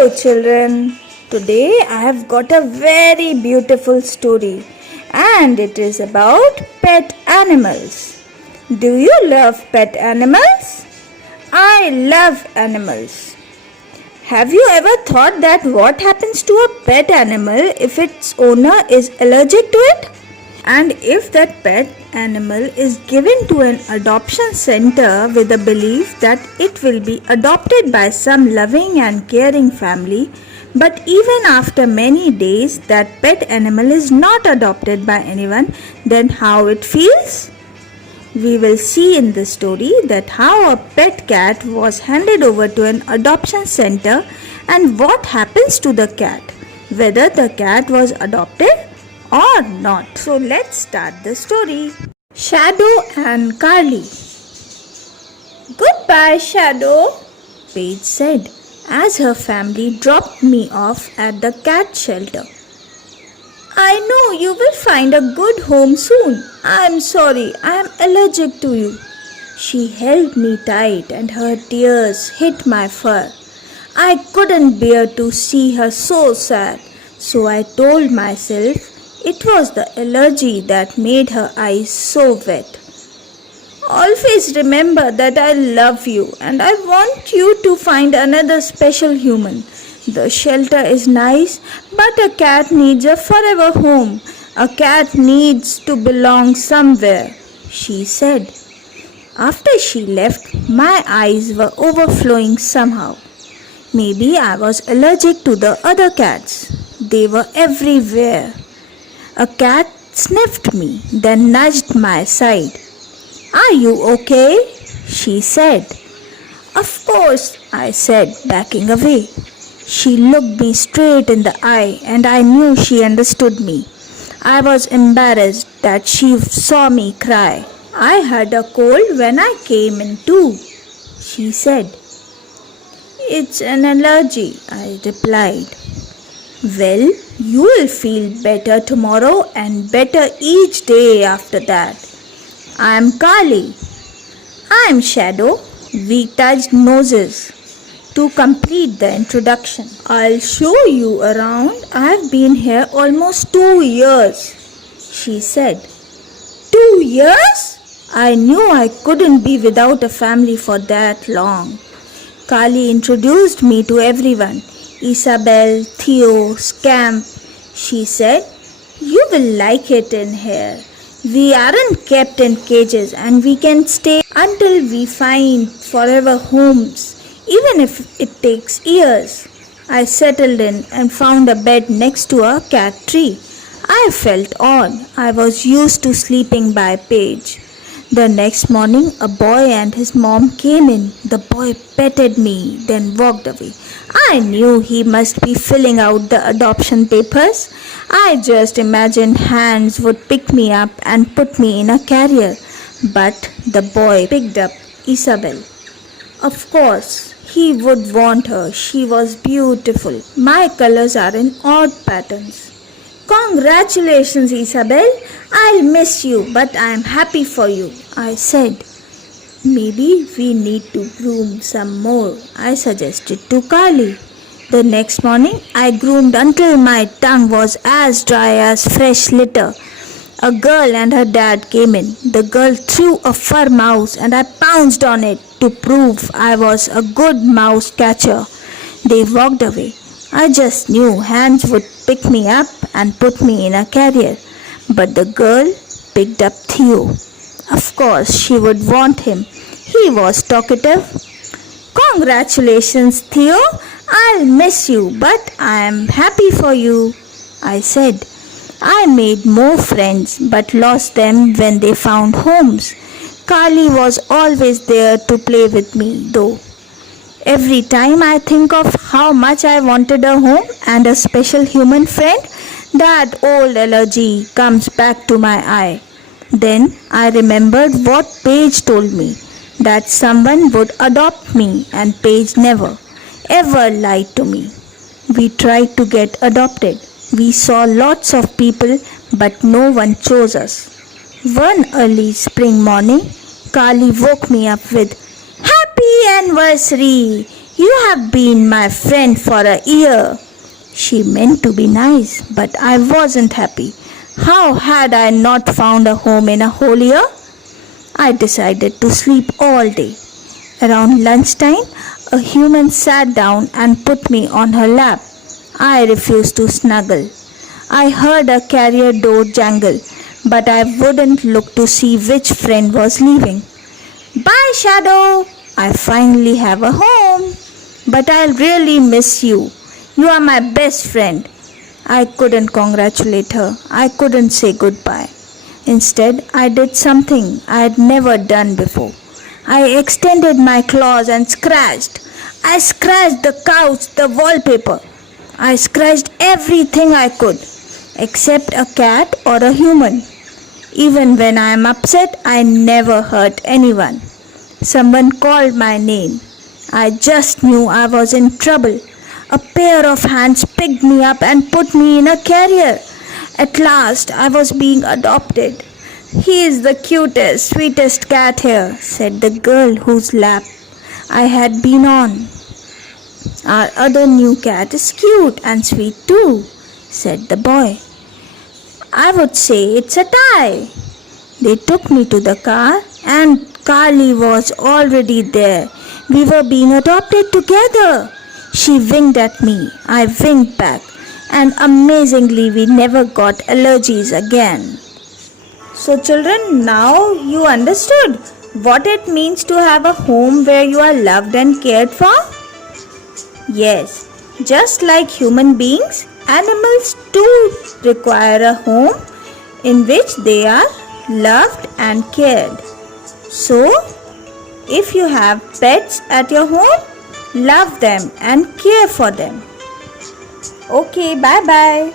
Hello, children. Today I have got a very beautiful story, and it is about pet animals. Do you love pet animals? I love animals. Have you ever thought that what happens to a pet animal if its owner is allergic to it? And if that pet animal is given to an adoption center with the belief that it will be adopted by some loving and caring family, but even after many days that pet animal is not adopted by anyone, then how it feels? We will see in this story that how a pet cat was handed over to an adoption center and what happens to the cat, whether the cat was adopted or not. So let's start the story. Shadow and Carly. Goodbye, Shadow, Paige said as her family dropped me off at the cat shelter. I know you will find a good home soon. I am sorry, I am allergic to you. She held me tight and her tears hit my fur. I couldn't bear to see her so sad, so I told myself it was the allergy that made her eyes so wet. Always remember that I love you and I want you to find another special human. The shelter is nice, but a cat needs a forever home. A cat needs to belong somewhere, she said. After she left, my eyes were overflowing somehow. Maybe I was allergic to the other cats. They were everywhere. A cat sniffed me, then nudged my side. Are you okay? She said. Of course, I said, backing away. She looked me straight in the eye and I knew she understood me. I was embarrassed that she saw me cry. I had a cold when I came in too, she said. It's an allergy, I replied. Well, you will feel better tomorrow and better each day after that. I am Carly. I am Shadow. We touched noses. To complete the introduction, I'll show you around. I've been here almost 2 years, she said. 2 years? I knew I couldn't be without a family for that long. Carly introduced me to everyone. Isabel, Theo, Scamp. She said, you will like it in here. We aren't kept in cages and we can stay until we find forever homes. Even if it takes years. I settled in and found a bed next to a cat tree. I felt odd. I was used to sleeping by Paige. The next morning, a boy and his mom came in. The boy petted me, then walked away. I knew he must be filling out the adoption papers. I just imagined hands would pick me up and put me in a carrier. But the boy picked up Isabel. Of course, he would want her. She was beautiful. My colors are in odd patterns. Congratulations, Isabel. I'll miss you, but I am happy for you, I said. Maybe we need to groom some more, I suggested to Carly. The next morning, I groomed until my tongue was as dry as fresh litter. A girl and her dad came in. The girl threw a fur mouse and I pounced on it to prove I was a good mouse catcher. They walked away. I just knew hands would pick me up and put me in a carrier. But the girl picked up Theo. Of course, she would want him. He was talkative. Congratulations, Theo. I'll miss you, but I am happy for you, I said. I made more friends but lost them when they found homes. Carly was always there to play with me though. Every time I think of how much I wanted a home and a special human friend, that old allergy comes back to my eye. Then I remembered what Paige told me, that someone would adopt me, and Paige never, ever lied to me. We tried to get adopted. We saw lots of people, but no one chose us. One early spring morning, Carly woke me up with, Happy anniversary! You have been my friend for a year. She meant to be nice, but I wasn't happy. How had I not found a home in a whole year? I decided to sleep all day. Around lunchtime, a human sat down and put me on her lap. I refused to snuggle. I heard a carrier door jangle, but I wouldn't look to see which friend was leaving. Bye, Shadow! I finally have a home. But I'll really miss you. You are my best friend. I couldn't congratulate her. I couldn't say goodbye. Instead, I did something I had never done before. I extended my claws and scratched. I scratched the couch, the wallpaper. I scratched everything I could, except a cat or a human. Even when I am upset, I never hurt anyone. Someone called my name. I just knew I was in trouble. A pair of hands picked me up and put me in a carrier. At last, I was being adopted. He is the cutest, sweetest cat here, said the girl whose lap I had been on. Our other new cat is cute and sweet too, said the boy. I would say it's a tie. They took me to the car and Carly was already there. We were being adopted together. She winked at me. I winked back. And amazingly, we never got allergies again. So children, now you understood what it means to have a home where you are loved and cared for? Yes, just like human beings, animals too require a home in which they are loved and cared. So, if you have pets at your home, love them and care for them. Okay, bye-bye.